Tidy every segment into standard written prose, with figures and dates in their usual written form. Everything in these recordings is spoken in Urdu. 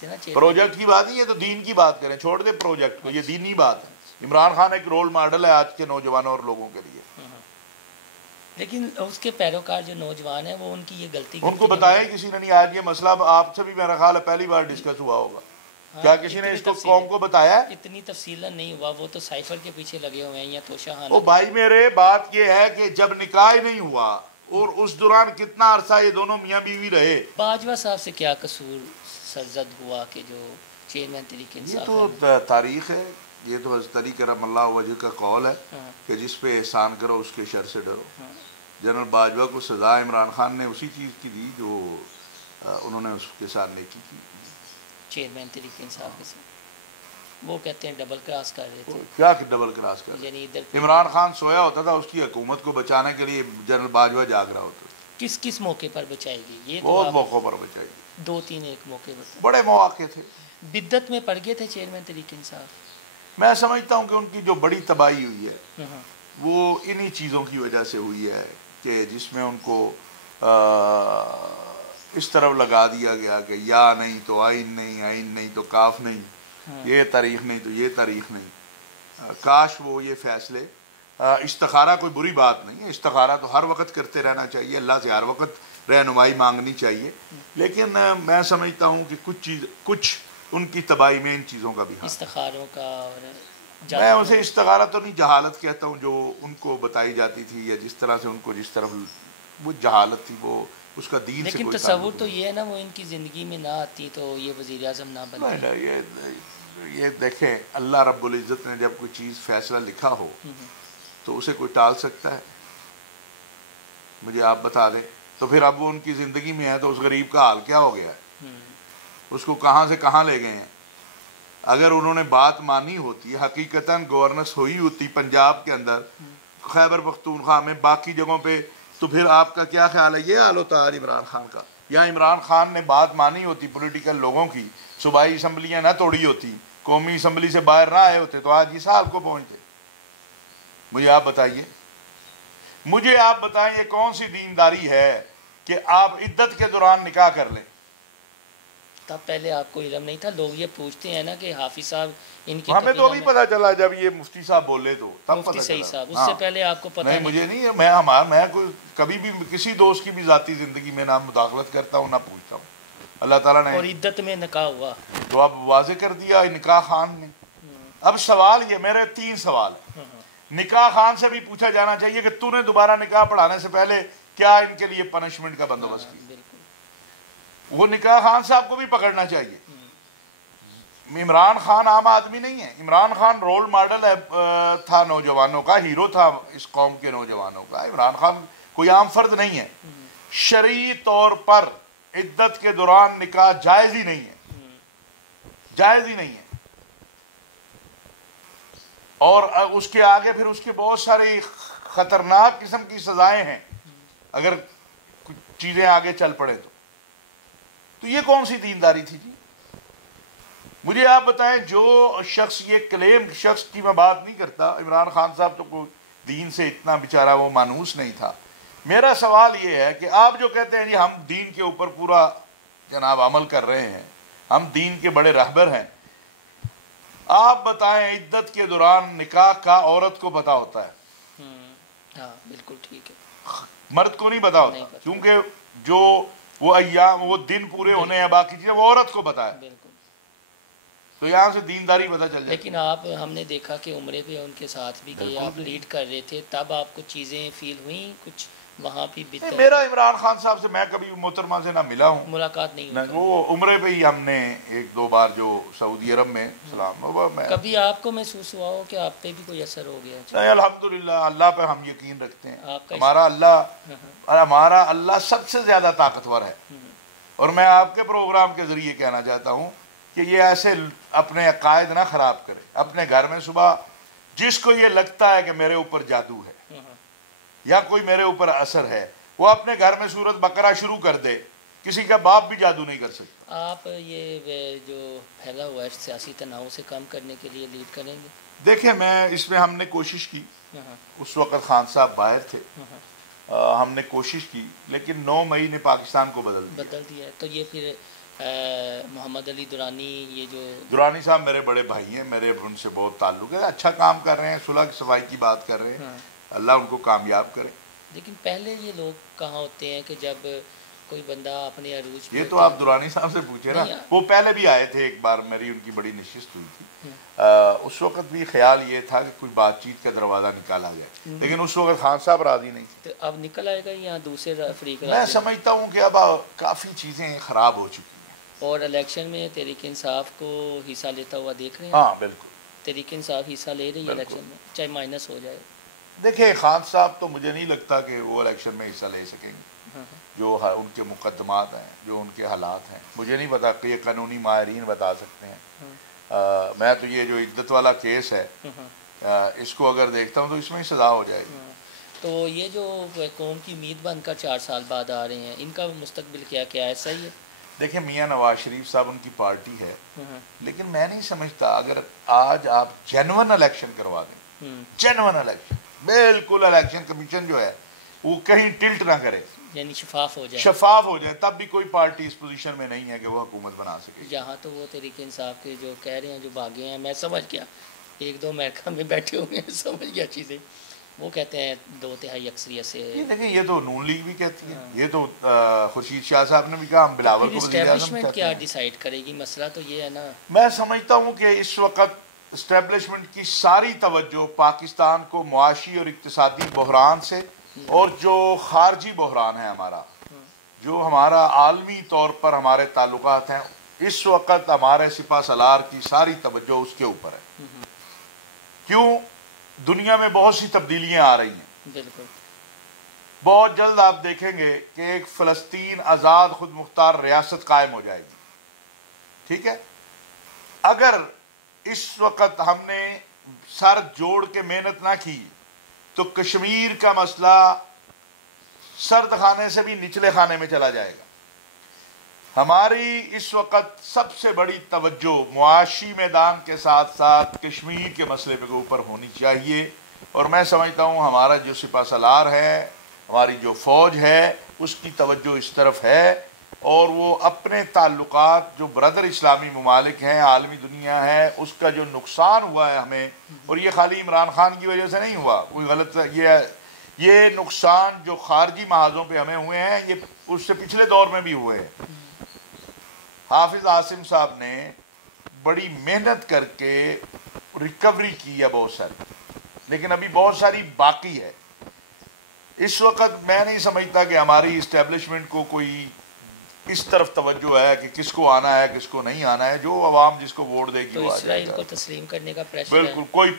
تھے نا پروجیکٹ کی بات نہیں ہے تو دین کی بات کریں, چھوڑ دیں پروجیکٹ کو, یہ دینی بات ہے. عمران خان ایک رول ماڈل ہے آج کے نوجوانوں اور لوگوں کے لیے. لیکن اس کے پیروکار جو نوجوان ہیں وہ ان کی یہ غلطی ان کو بتایا کسی نے نہیں. آج یہ مسئلہ آپ سے بھی میرا خیال ہے پہلی بار ڈسکس ہوا ہوگا. کیا کسی نے اس کو قوم کو بتایا؟ اتنی تفصیل نہیں ہوا, وہ تو سائفر کے پیچھے لگے ہوئے ہیں یا توشہ خانہ. او بھائی میرے, بات یہ ہے کہ جب نکاح نہیں ہوا اور اس دوران کتنا عرصہ یہ دونوں میاں بیوی رہے. باجوہ صاحب سے کیا قصور سرزد ہوا کہ جو چیئرمین تحریک انصاف؟ یہ تو تاریخ ہے, یہ تو حضرت کرم اللہ وجہ کا قول ہے کہ جس پہ احسان کرو اس کے شر سے ڈرو. جنرل باجوہ کو سزا عمران خان نے اسی چیز کی دی جو انہوں نے اس کے ساتھ نیکی کی. چیئرمین تحریک انصاف کے ساتھ وہ کہتے ہیں ڈبل کراس کر رہے تھے. کیا ڈبل کراس کر رہے؟ یعنی عمران خان سویا ہوتا تھا, اس کی حکومت کو بچانے کے لیے جنرل باجوہ جاگ رہا ہوتا. کس کس موقع پر بچائے گی؟ یہ بہت موقعوں پر بچائے گی. 2-3 ایک موقع پر بڑے مواقع تھے. بدت میں پڑ گئے تھے چیئرمین تحریک انصاف. میں سمجھتا ہوں کہ ان کی جو بڑی تباہی ہوئی ہے وہ انہی چیزوں کی وجہ سے ہوئی ہے کہ جس میں ان کو اس طرف لگا دیا گیا کہ یا نہیں تو آئین نہیں, آئین نہیں تو کاف نہیں, یہ تاریخ نہیں تو یہ تاریخ نہیں. کاش وہ یہ فیصلے, استخارہ کوئی بری بات نہیں ہے, استخارہ تو ہر وقت کرتے رہنا چاہیے, اللہ سے ہر وقت رہنمائی مانگنی چاہیے. لیکن میں سمجھتا ہوں کہ کچھ ان کی تباہی میں ان چیزوں کا بھی استخاروں کا. اور میں اسے استخارہ تو نہیں, جہالت کہتا ہوں جو ان کو بتائی جاتی تھی, یا جس طرح سے ان کو جس طرف وہ جہالت تھی, وہ اس کا دین سے لیکن کوئی تصور تو یہ ہے نا وہ ان کی زندگی میں نہ آتی تو یہ وزیر اعظم نہ بنتے. یہ دیکھیں, اللہ رب العزت نے جب کوئی چیز فیصلہ لکھا ہو تو اسے کوئی ٹال سکتا ہے؟ مجھے آپ بتا دیں. تو پھر اب وہ ان کی زندگی میں ہے تو اس غریب کا حال کیا ہو گیا ہے؟ اس کو کہاں سے کہاں لے گئے ہیں. اگر انہوں نے بات مانی ہوتی, حقیقتاً گورننس ہوئی ہوتی پنجاب کے اندر, خیبر پختونخوا میں, باقی جگہوں پہ, تو پھر آپ کا کیا خیال ہے؟ یہ حال ہوتا آج عمران خان کا. یا عمران خان نے بات مانی ہوتی پولیٹیکل لوگوں کی, صوبائی اسمبلیاں نہ توڑی ہوتی, قومی اسمبلی سے باہر نہ آئے ہوتے, تو آج اس حال کو پہنچتے. مجھے آپ بتائیے, مجھے آپ بتائیں یہ کون سی دینداری ہے کہ آپ عدت کے دوران نکاح کر لیں؟ تب پہلے آپ کو علم نہیں تھا. لوگ یہ پوچھتے ہیں نا کہ حافظ صاحب ان کے, ہمیں تو ابھی پتا چلا جب یہ مفتی صاحب بولے تو تب پتا صحیح چلا. صاحب, اس سے پہلے آپ کو پتہ نہیں, مجھے نہیں ہے. میں کوئی کبھی بھی کسی دوست کی بھی ذاتی زندگی میں نہ مداخلت کرتا ہوں نہ پوچھتا ہوں. اللہ تعالیٰ نے اور عدت میں نکاح ہوا تو اب واضح کر دیا نکاح خان نے. اب سوال یہ, میرے 3 سوال. نکاح خان سے بھی پوچھا جانا چاہیے کہ تو نے دوبارہ نکاح پڑھانے سے پہلے کیا ان کے لیے پنشمنٹ کا بندوبست کیا. وہ نکاح خان صاحب کو بھی پکڑنا چاہیے. عمران خان عام آدمی نہیں ہے. عمران خان رول ماڈل تھا نوجوانوں کا, ہیرو تھا اس قوم کے نوجوانوں کا. عمران خان کوئی عام فرد نہیں ہے. شرعی طور پر عدت کے دوران نکاح جائز ہی نہیں ہے, جائز ہی نہیں ہے. اور اس کے آگے پھر اس کے بہت ساری خطرناک قسم کی سزائیں ہیں اگر کچھ چیزیں آگے چل پڑے تو یہ کون سی دینداری تھی جی؟ مجھے آپ بتائیں, جو شخص یہ کلیم, شخص کی میں بات نہیں کرتا, عمران خان صاحب تو کوئی دین سے اتنا بیچارہ وہ مانوس نہیں تھا. میرا سوال یہ ہے کہ آپ جو کہتے ہیں جی ہم دین کے اوپر پورا جناب عمل کر رہے ہیں, ہم دین کے بڑے رہبر ہیں, آپ بتائیں عدت کے دوران نکاح کا عورت کو پتہ ہوتا ہے؟ ہاں بالکل ٹھیک ہے. مرد کو نہیں پتہ ہوتا, کیونکہ جو وہ ایام, وہ دن پورے ہونے ہیں, باقی چیزیں وہ عورت کو پتہ ہے. تو یہاں سے دینداری پتہ چل جائے. لیکن آپ, ہم نے دیکھا کہ عمرے پہ ان کے ساتھ بھی گئے, آپ لیڈ کر رہے تھے, تب آپ کو چیزیں فیل ہوئیں کچھ وہاں بھی؟ میرا عمران خان صاحب سے, میں کبھی محترمہ سے نہ ملا ہوں, ملاقات نہیں ہوئی. وہ عمرے پہ ہی ہم نے 1-2 بار جو سعودی عرب میں سلام. کبھی آپ کو محسوس ہوا ہو کہ آپ پہ بھی کوئی اثر ہو گیا؟ نہیں, الحمدللہ اللہ پہ ہم یقین رکھتے ہیں. ہمارا اللہ سب سے زیادہ طاقتور ہے. اور میں آپ کے پروگرام کے ذریعے کہنا چاہتا ہوں کہ یہ ایسے اپنے عقائد نہ خراب کرے. اپنے گھر میں صبح جس کو یہ لگتا ہے کہ میرے اوپر جادو ہے یا کوئی میرے اوپر اثر ہے, وہ اپنے گھر میں سورۃ بقرہ شروع کر دے. کسی کا باپ بھی جادو نہیں کر سکتا. آپ یہ جو پھیلا ہوا ہے سیاسی تناؤ سے کم کرنے کے لیے لیڈ کریں گے؟ دیکھیں, میں اس میں ہم نے کوشش کی, اس وقت خان صاحب باہر تھے, ہم نے کوشش کی, لیکن 9 مئی نے پاکستان کو بدل دیا. تو یہ پھر محمد علی درانی، یہ جو درانی صاحب میرے بڑے بھائی ہیں، میرے ان سے بہت تعلق ہے، اچھا کام کر رہے ہیں، صلح صفائی کی بات کر رہے ہیں، اللہ ان کو کامیاب کرے۔ لیکن پہلے یہ لوگ کہاں ہوتے ہیں کہ جب کوئی بندہ اپنے عروج پہ یہ تو آپ درانی صاحب سے پوچھے نا، وہ پہلے بھی آئے تھے، ایک بار میری ان کی بڑی نشست ہوئی تھی، اس وقت بھی خیال یہ تھا کہ کوئی بات چیت کا دروازہ نکالا جائے، لیکن اس وقت خان صاحب راضی نہیں۔ تو اب نکل آئے گا یا دوسرے فریق میں سمجھتا ہوں کہ اب کافی چیزیں خراب ہو چکی ہیں، اور الیکشن میں تحریک انصاف کو حصہ لیتا ہوا دیکھ رہے ہیں؟ ہاں بالکل، تحریک انصاف حصہ لے رہی ہے الیکشن میں، چاہے مائنس ہو جائے۔ دیکھیں خان صاحب تو مجھے نہیں لگتا کہ وہ الیکشن میں حصہ لے سکیں گے، جو ان کے مقدمات ہیں، جو ان کے حالات ہیں، مجھے نہیں پتا کہ یہ قانونی ماہرین بتا سکتے ہیں۔ میں تو یہ جو عدت والا کیس ہے اس کو اگر دیکھتا ہوں تو اس میں ہی سزا ہو جائے گی۔ تو یہ جو قوم کی امید بن کر 4 سال بعد آ رہے ہیں، ان کا مستقبل کیا ایسا ہی ہے؟ دیکھیں میاں نواز شریف صاحب ان کی پارٹی ہے، لیکن میں نہیں سمجھتا اگر آج آپ جینون الیکشن کروا دیں، جینون الیکشن، بالکل الیکشن کمیشن جو ہے وہ کہیں ٹلٹ نہ کرے، یعنی شفاف ہو جائے، تب بھی کوئی پارٹی اس پوزیشن میں نہیں ہے کہ وہ حکومت بنا سکے۔ یہاں تو وہ تحریک انصاف کے جو کہہ رہے ہیں، جو بھاگے ہیں، میں سمجھ گیا، 1-2 امریکہ میں بیٹھے ہوئے ہیں، سمجھ گیا چیزیں، وہ کہتے ہیں 2/3 اکثریت سے۔ دیکھیں یہ تو نون لیگ بھی کہتی ہے، یہ تو خورشید شاہ صاحب نے بھی کہا، ہم بلاول کو وزیر اعظم کہتے ہیں۔ کیا ڈیسائیڈ کرے گی؟ مسئلہ تو یہ ہے نا، میں سمجھتا ہوں کہ اس وقت اسٹیبلشمنٹ کی ساری توجہ پاکستان کو معاشی اور اقتصادی بحران سے، اور جو خارجی بحران ہے ہمارا، جو ہمارا عالمی طور پر ہمارے تعلقات ہیں، اس وقت ہمارے سپہ سالار کی ساری توجہ اس کے اوپر ہے۔ کیوں؟ دنیا میں بہت سی تبدیلیاں آ رہی ہیں، بالکل، بہت جلد آپ دیکھیں گے کہ ایک فلسطین آزاد خود مختار ریاست قائم ہو جائے گی، ٹھیک ہے؟ اگر اس وقت ہم نے سر جوڑ کے محنت نہ کی تو کشمیر کا مسئلہ سرد خانے سے بھی نچلے خانے میں چلا جائے گا۔ ہماری اس وقت سب سے بڑی توجہ معاشی میدان کے ساتھ ساتھ کشمیر کے مسئلے کے اوپر ہونی چاہیے، اور میں سمجھتا ہوں ہمارا جو سپہ سالار ہے، ہماری جو فوج ہے، اس کی توجہ اس طرف ہے، اور وہ اپنے تعلقات جو بردر اسلامی ممالک ہیں، عالمی دنیا ہے، اس کا جو نقصان ہوا ہے ہمیں، اور یہ خالی عمران خان کی وجہ سے نہیں ہوا، کوئی غلط، یہ نقصان جو خارجی محاذوں پہ ہمیں ہوئے ہیں، یہ اس سے پچھلے دور میں بھی ہوئے ہیں۔ حافظ عاصم صاحب نے بڑی محنت کر کے ریکوری کی ہے بہت ساری، لیکن ابھی بہت ساری باقی ہے۔ اس وقت میں نہیں سمجھتا کہ ہماری اسٹیبلشمنٹ کو کوئی اس طرف توجہ ہے کہ کس کو آنا ہے کس کو نہیں آنا ہے، جو عوام جس کو ووٹ دے گی تو وہ آ جائے اسرائیل گا۔ کو تسلیم کرنے کا پریشر ہے؟ بالکل، کوئی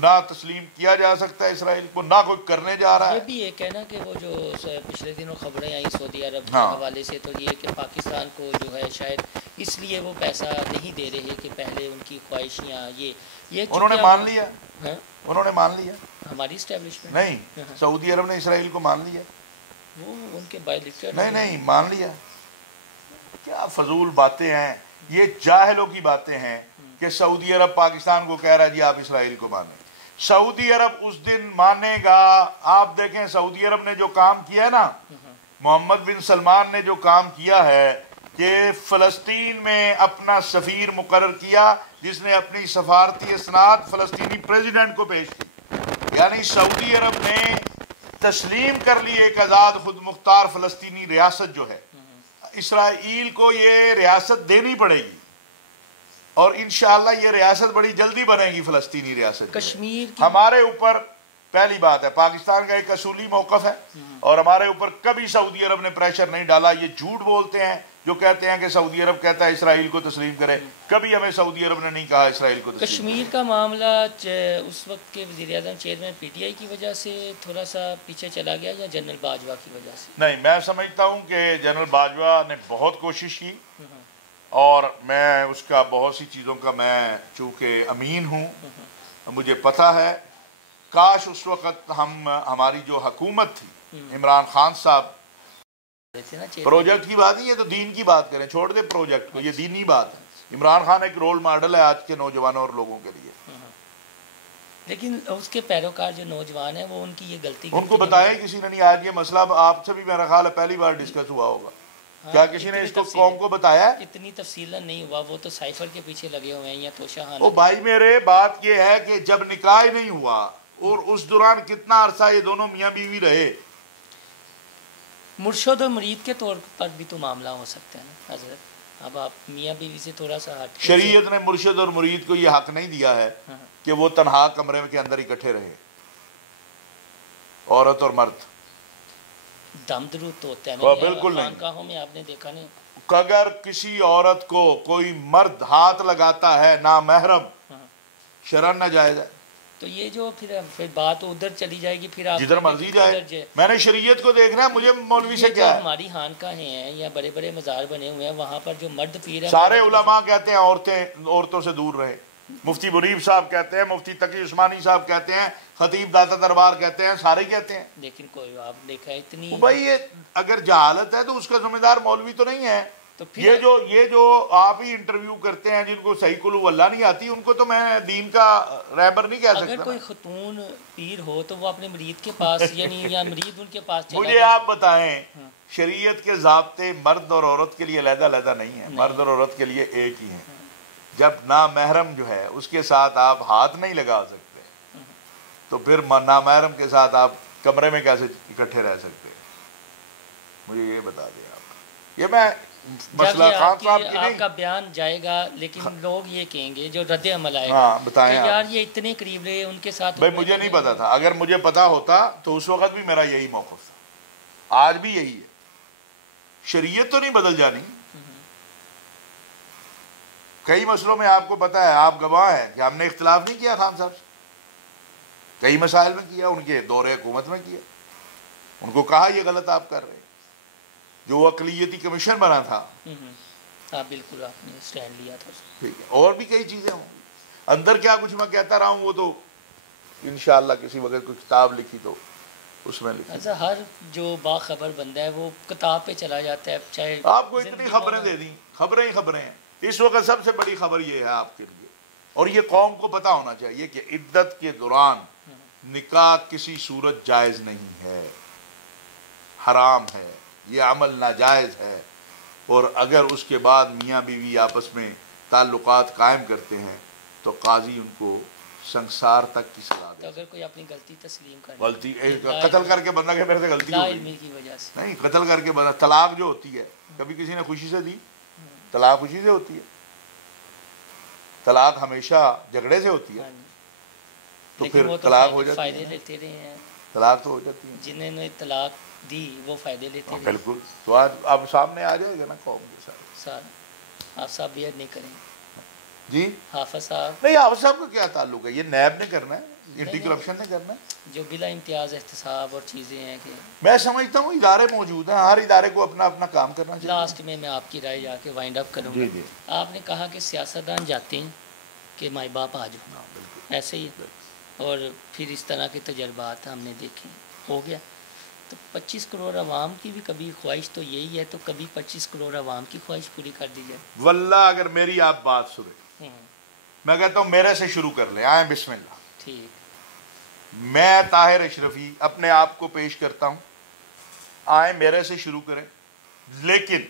نہ تسلیم کیا جا سکتا ہے اسرائیل کو، نہ کوئی کرنے جا رہا ہے۔ یہ بھی ایک ہے نا کہ وہ جو پچھلے دنوں خبریں آئیں سعودی عرب کے حوالے سے، تو یہ کہ پاکستان کو جو ہے شاید اس لیے وہ پیسہ نہیں دے رہے کہ پہلے ان کی خواہشیاں یہ انہوں نے مان لیا، انہوں نے مان لیا، ہماری اسٹیبلشمنٹ نہیں، سعودی عرب نے اسرائیل کو مان لیا، وہ ان کے بائی لیٹر نہیں مان لیا۔ کیا فضول باتیں ہیں یہ، جاہلوں کی باتیں ہیں کہ سعودی عرب پاکستان کو کہہ رہا ہے جی آپ اسرائیل کو مانیں۔ سعودی عرب اس دن مانے گا، آپ دیکھیں سعودی عرب نے جو کام کیا ہے نا، محمد بن سلمان نے جو کام کیا ہے کہ فلسطین میں اپنا سفیر مقرر کیا، جس نے اپنی سفارتی اسناد فلسطینی پریزیڈنٹ کو پیش کی، یعنی سعودی عرب نے تسلیم کر لی ایک آزاد خود مختار فلسطینی ریاست جو ہے۔ اسرائیل کو یہ ریاست دینی پڑے گی، اور انشاءاللہ یہ ریاست بڑی جلدی بنے گی، فلسطینی ریاست کشمیر ہمارے اوپر پہلی بات ہے، پاکستان کا ایک اصولی موقف ہے، اور ہمارے اوپر کبھی سعودی عرب نے پریشر نہیں ڈالا۔ یہ جھوٹ بولتے ہیں جو کہتے ہیں کہ سعودی عرب کہتا ہے اسرائیل کو تسلیم کرے، کبھی ہمیں سعودی عرب نے نہیں کہا اسرائیل کو تسلیم کشمیر کرے۔ کا معاملہ اس وقت کے وزیر اعظم چیئرمین پی ٹی آئی کی وجہ سے تھوڑا سا پیچھے چلا گیا، یا جنرل باجوہ کی وجہ سے؟ نہیں، میں سمجھتا ہوں کہ جنرل باجوہ نے بہت کوشش کی، اور میں اس کا بہت سی چیزوں کا میں چونکہ امین ہوں، مجھے پتہ ہے، کاش اس وقت ہماری جو حکومت تھی، عمران خان صاحب، پروجیکٹ کی بات نہیں ہے تو دین کی بات کریں، چھوڑ دیں پروجیکٹ کو، یہ دینی بات ہے۔ عمران خان ایک رول ماڈل ہے آج کے نوجوانوں اور لوگوں کے لیے، لیکن اس کے پیروکار جو نوجوان ہیں وہ ان کی یہ غلطی ان کو بتایا کسی نے نہیں۔ آج یہ مسئلہ آپ سے بھی میرا خیال ہے پہلی بار ڈسکس ہوا ہوگا، کیا کسی نے اس کو قوم کو بتایا ہے؟ اتنی تفصیل نہیں ہوا، وہ تو سائفر کے پیچھے لگے ہوئے ہیں یا توشہ او بھائی میرے، بات یہ ہے کہ جب نکاح ہی نہیں ہوا اور اس دوران کتنا عرصہ یہ دونوں میاں بیوی رہے. مرشد اور مرید کے طور پر بھی تو معاملہ ہو سکتا ہے نا حضرت. اب آپ میاں بیوی سے تھوڑا سا ہٹ کے شریعت نے مرشد اور مرید کو یہ حق نہیں دیا ہے کہ وہ تنہا کمرے کے اندر اکٹھے رہے، عورت اور مرد. دم درود تو ہوتا ہے بالکل نہیں. خانقاہوں میں آپ نے دیکھا نہیں. اگر کسی عورت کو کوئی مرد ہاتھ لگاتا ہے نامحرم، شرعاً ناجائز ہے. تو یہ جو پھر بات ادھر چلی جائے گی، پھر آپ جدھر مرضی جائے. میں نے شریعت کو دیکھنا ہے، مجھے مولوی سے کیا ہے. ہماری خانقاہیں ہیں یا بڑے بڑے مزار بنے ہوئے ہیں، وہاں پر جو مرد پیر ہیں، سارے علماء کہتے ہیں عورتوں سے دور رہے. مفتی منیب صاحب کہتے ہیں، مفتی تقی عثمانی صاحب کہتے ہیں، خطیب داتا دربار کہتے ہیں، سارے کہتے ہیں. لیکن کوئی آپ دیکھا اتنی بھائی یہ اگر جہالت ہے تو اس کا ذمہ دار مولوی تو نہیں ہے. تو یہ جو آپ ہی انٹرویو کرتے ہیں جن کو صحیح قلو اللہ نہیں آتی، ان کو تو میں دین کا رہبر نہیں کہہ سکتا. اگر کوئی خاتون پیر ہو تو وہ اپنے مرید کے پاس یعنی یا مرید ان کے پاس چلا مجھے آپ بتائیں، شریعت کے ضابطے مرد اور عورت کے لیے علیحدہ علیحدہ نہیں ہیں، مرد اور عورت کے لیے ایک ہی ہیں. جب نامحرم جو ہے اس کے ساتھ آپ ہاتھ نہیں لگا سکتے تو پھر نامحرم کے ساتھ آپ کمرے میں کیسے اکٹھے رہ سکتے ہیں؟ مجھے یہ بتا دیں آپ. یہ میں مسئلہ خان صاحب کی نہیں، آپ کا بیان جائے گا، لیکن لوگ یہ کہیں گے جو رد عمل آئے گا بتائیں یار یہ اتنے قریب رہے ان کے ساتھ. بھائی مجھے نہیں پتا تھا، اگر مجھے پتا ہوتا تو اس وقت بھی میرا یہی موقف تھا، آج بھی یہی ہے. شریعت تو نہیں بدل جانی. کئی مسئلوں میں آپ کو پتا ہے، آپ گواہ ہیں کہ ہم نے اختلاف نہیں کیا خان صاحب سے، کئی مسائل میں کیا، ان کے دور حکومت میں کیا، ان کو کہا یہ غلط آپ کر رہے. جو اقلیتی کمیشن بنا تھا، بالکل آپ نے سٹینڈ لیا تھا. ٹھیک ہے، اور بھی کئی چیزیں ہوں. اندر کیا کچھ میں کہتا رہا ہوں وہ تو انشاءاللہ کسی وقت کوئی کتاب لکھی تو اس میں لکھی. ایسا ہر جو باخبر بندہ ہے وہ کتاب پہ چلا جاتا ہے. چاہے آپ کو اتنی خبریں دے دیں، خبریں ہی خبریں ہیں. اس وقت سب سے بڑی خبر یہ ہے آپ کے لیے، اور یہ قوم کو پتا ہونا چاہیے کہ عدت کے دوران نکاح کسی صورت جائز نہیں ہے، حرام ہے، یہ عمل ناجائز ہے. اور اگر اس کے بعد میاں بیوی آپس میں تعلقات قائم کرتے ہیں تو قاضی ان کو سنسار تک کی سزا دے. اگر کوئی اپنی غلطی تسلیم کرے، غلطی قتل کر کے بندہ کہ میرے سے غلطی لا ہو علمی کی وجہ سے نہیں، قتل کر کے بندہ. طلاق جو ہوتی ہے کبھی کسی نے خوشی سے دی؟ طلاق خوشی سے ہوتی ہے. طلاق ہمیشہ جھگڑے سے ہوتی ہے. تو پھر طلاق ہو جاتی ہے، فائدے لیتے رہے ہیں. طلاق تو ہو جاتی ہے. جنہوں نے طلاق دی وہ فائدے لیتے رہے. بالکل. تو آج اب سامنے آ جائے گا نا قوم کے ساتھ. سر آپ صاحب بیعت نہیں کریں جی حافظ صاحب. نہیں، حافظ صاحب کا کیا تعلق ہے؟ یہ نیب نے کرنا ہے، اینٹی کرپشن نے کرنا ہے. جو بلا امتیاز احتساب اور چیزیں ہیں کہ میں سمجھتا ہوں ادارے موجود ہیں، ہر ادارے کو اپنا اپنا کام کرنا چاہیے. لاسٹ میں آپ کی رائے جا کے وائنڈ اپ کروں گا. آپ نے کہا کہ سیاستدان جاتے ہیں کہ مائی باپ آ جاؤ، ایسے ہی، اور پھر اس طرح کے تجربات ہم نے دیکھے. ہو گیا تو 25 کروڑ عوام کی بھی کبھی خواہش تو یہی ہے، تو کبھی 25 کروڑ عوام کی خواہش پوری کر دی جائے. واللہ اگر میری آپ بات سنیں، میں کہتا ہوں میرے سے شروع کر لیں. آئیں بسم اللہ. ٹھیک. میں طاہر اشرفی اپنے آپ کو پیش کرتا ہوں، آئیں میرے سے شروع کریں، لیکن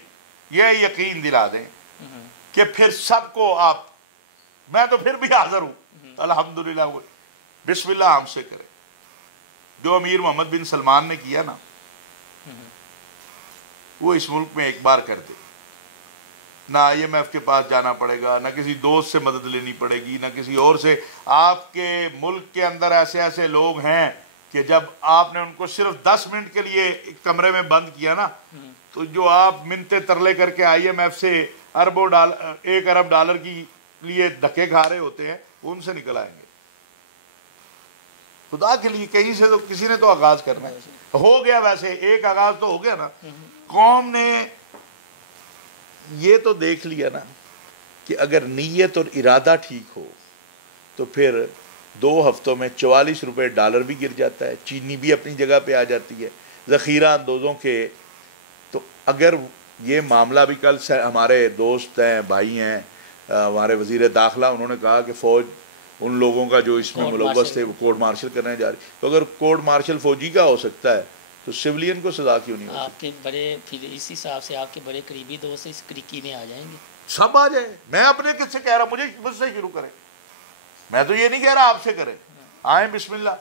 یہ یقین دلا دیں کہ پھر سب کو آپ، میں تو پھر بھی حاضر ہوں الحمدللہ. بسم اللہ ہم سے کریں. جو امیر محمد بن سلمان نے کیا نا، وہ اس ملک میں ایک بار کر دے. نہ IMF کے پاس جانا پڑے گا، نہ کسی دوست سے مدد لینی پڑے گی، نہ کسی اور سے. آپ کے ملک کے اندر ایسے ایسے لوگ ہیں کہ جب آپ نے ان کو صرف 10 منٹ کے لیے ایک کمرے میں بند کیا نا، تو جو آپ منتے ترلے کر کے IMF سے $1 ارب کی لیے دھکے کھا رہے ہوتے ہیں، ان سے نکل آئیں گے. خدا کے لیے کہیں سے تو کسی نے تو آغاز کرنا ہے. ہو گیا، ویسے ایک آغاز تو ہو گیا نا. قوم نے یہ تو دیکھ لیا نا کہ اگر نیت اور ارادہ ٹھیک ہو تو پھر 2 ہفتوں میں $44 بھی گر جاتا ہے. چینی بھی اپنی جگہ پہ آ جاتی ہے، ذخیرہ اندوزوں کے. تو اگر یہ معاملہ بھی کل سے ہمارے دوست ہیں، بھائی ہیں، ہمارے وزیر داخلہ، انہوں نے کہا کہ فوج ان لوگوں کا جو اس میں ملوث تھے وہ کورٹ مارشل کرنے جا رہی. تو اگر کورٹ مارشل فوجی کا ہو سکتا ہے تو سویلین کو سزا کیوں نہیں ہو آپ کے بڑے پھر اس حساب سے آپ کے بڑے قریبی دوست اس کریکی میں آ جائیں گے. سب آ جائیں. میں اپنے کس سے کہہ رہا ہوں, مجھ سے شروع کریں. میں تو یہ نہیں کہہ رہا آپ سے کریں, آئیں بسم اللہ.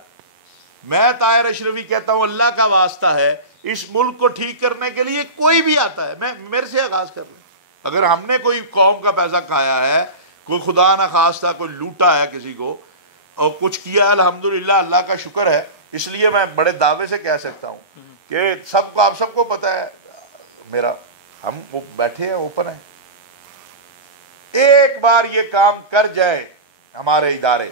میں طاہر اشرفی کہتا ہوں اللہ کا واسطہ ہے, اس ملک کو ٹھیک کرنے کے لیے کوئی بھی آتا ہے, میں میرے سے آغاز کر لوں. اگر ہم نے کوئی قوم کا پیسہ کھایا ہے, کوئی خدا نہ خواستہ کوئی لوٹا ہے کسی کو اور کچھ کیا ہے, الحمدللہ اللہ کا شکر ہے. اس لیے میں بڑے دعوے سے کہہ سکتا ہوں کہ سب کو, آپ سب کو پتہ ہے میرا, ہم وہ بیٹھے ہیں اوپن ہیں. ایک بار یہ کام کر جائے ہمارے ادارے,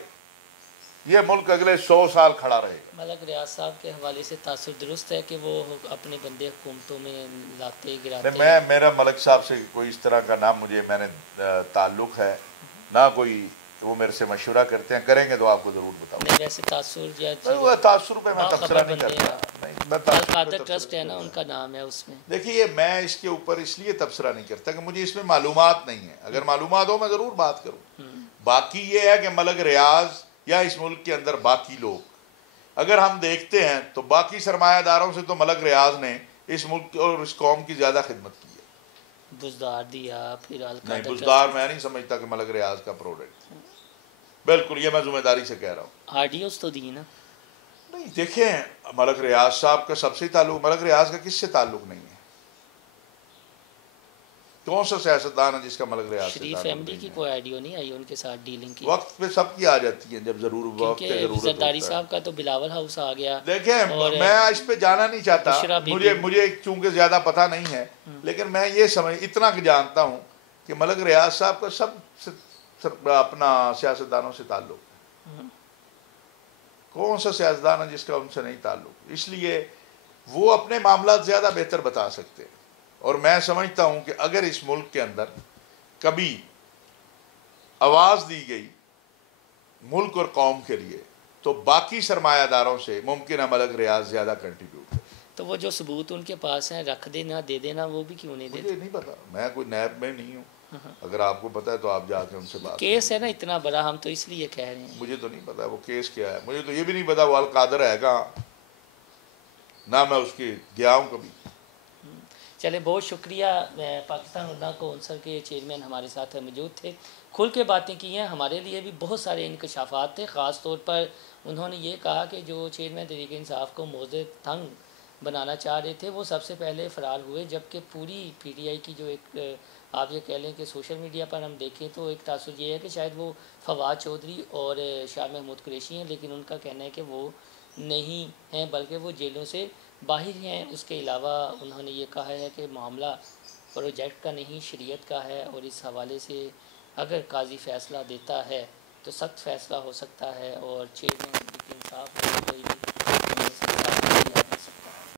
یہ ملک اگلے 100 سال کھڑا رہے گا. ملک ریاض صاحب کے حوالے سے تاثر درست ہے کہ وہ اپنے بندے حکومتوں میں لاتے گراتے. میرا ملک صاحب سے کوئی اس طرح کا نہ مجھے میں نے تعلق ہے نہ کوئی, وہ میرے سے مشورہ کرتے ہیں, کریں گے تو آپ کو ضرور بتاؤں. ویسے تاثر تاثر پہ میں تبصرہ نہیں کرتا. القادر ٹرسٹ ہے نا, ان کا نام ہے اس میں. دیکھیے میں اس کے اوپر اس لیے تبصرہ نہیں کرتا کہ مجھے اس میں معلومات نہیں ہے. اگر معلومات ہو میں ضرور بات کروں. باقی یہ ہے کہ ملک ریاض یا اس ملک کے اندر باقی لوگ اگر ہم دیکھتے ہیں تو باقی سرمایہ داروں سے تو ملک ریاض نے اس ملک اور اس قوم کی زیادہ خدمت کی ہے. بزدار دیا, پھر نہیں بزدار میں نہیں سمجھتا کہ ملک ریاض کا پروڈکٹ. بالکل یہ میں ذمہ داری سے کہہ رہا ہوں. آڈیوز تو دی نا. نہیں دیکھیں ملک ریاض صاحب کا سب سے تعلق, ملک ریاض کا کس سے تعلق نہیں ہے؟ کون سا سیاستدان ہے جس کا ملک ریاض سے شریف تعلق احمدی نہیں کی ہے؟ کوئی آئیڈیو نہیں آئی ان کے ساتھ ڈیلنگ کی. وقت پہ سب کی آ جاتی ہیں جب ضرور وقت پہ کیونکہ ضرورت زرداری ہوتا ہے. صاحب کا تو بلاول ہاؤس آ گیا. دیکھیں میں اس پہ جانا نہیں چاہتا, مجھے چونکہ زیادہ پتہ نہیں ہے, لیکن میں یہ اتنا جانتا ہوں کہ ملک ریاض صاحب کا سب اپنا سیاستدانوں سے تعلق ہے. کون سا سیاستدان ہے جس کا ان سے نہیں تعلق؟ اس لیے وہ اپنے معاملات زیادہ بہتر بتا سکتے ہیں. اور میں سمجھتا ہوں کہ اگر اس ملک کے اندر کبھی آواز دی گئی ملک اور قوم کے لیے تو باقی سرمایہ داروں سے ممکن ہے ملک ریاض زیادہ کنٹریبیوٹ کرے. تو وہ جو ثبوت ان کے پاس ہیں رکھ دینا دے دینا, وہ بھی کیوں نہیں دیتے؟ مجھے نہیں پتا, میں کوئی نیب میں نہیں ہوں. اگر آپ کو پتا ہے تو آپ جا کے ان سے بات. کیس ہے نا اتنا بڑا, ہم تو اس لیے کہہ رہے ہیں. مجھے تو نہیں پتا وہ کیس کیا ہے, مجھے تو یہ بھی نہیں پتا وہ القادر ہے کہاں, نہ میں اس کی گیا ہوں کبھی. چلے بہت شکریہ. پاکستان علماء کونسل کے چیئرمین ہمارے ساتھ موجود تھے, کھل کے باتیں کی ہیں. ہمارے لیے بھی بہت سارے انکشافات تھے. خاص طور پر انہوں نے یہ کہا کہ جو چیئرمین تحریک انصاف کو موضع تنگ بنانا چاہ رہے تھے وہ سب سے پہلے فرار ہوئے, جبکہ پوری پی ٹی آئی کی جو ایک آپ یہ کہہ لیں کہ سوشل میڈیا پر ہم دیکھیں تو ایک تاثر یہ ہے کہ شاید وہ فواد چودھری اور شاہ محمود قریشی ہیں, لیکن ان کا کہنا ہے کہ وہ نہیں ہیں بلکہ وہ جیلوں سے باہر ہیں. اس کے علاوہ انہوں نے یہ کہا ہے کہ معاملہ پروجیکٹ کا نہیں شریعت کا ہے, اور اس حوالے سے اگر قاضی فیصلہ دیتا ہے تو سخت فیصلہ ہو سکتا ہے, اور چیئرمین تحریک انصاف کوئی بھی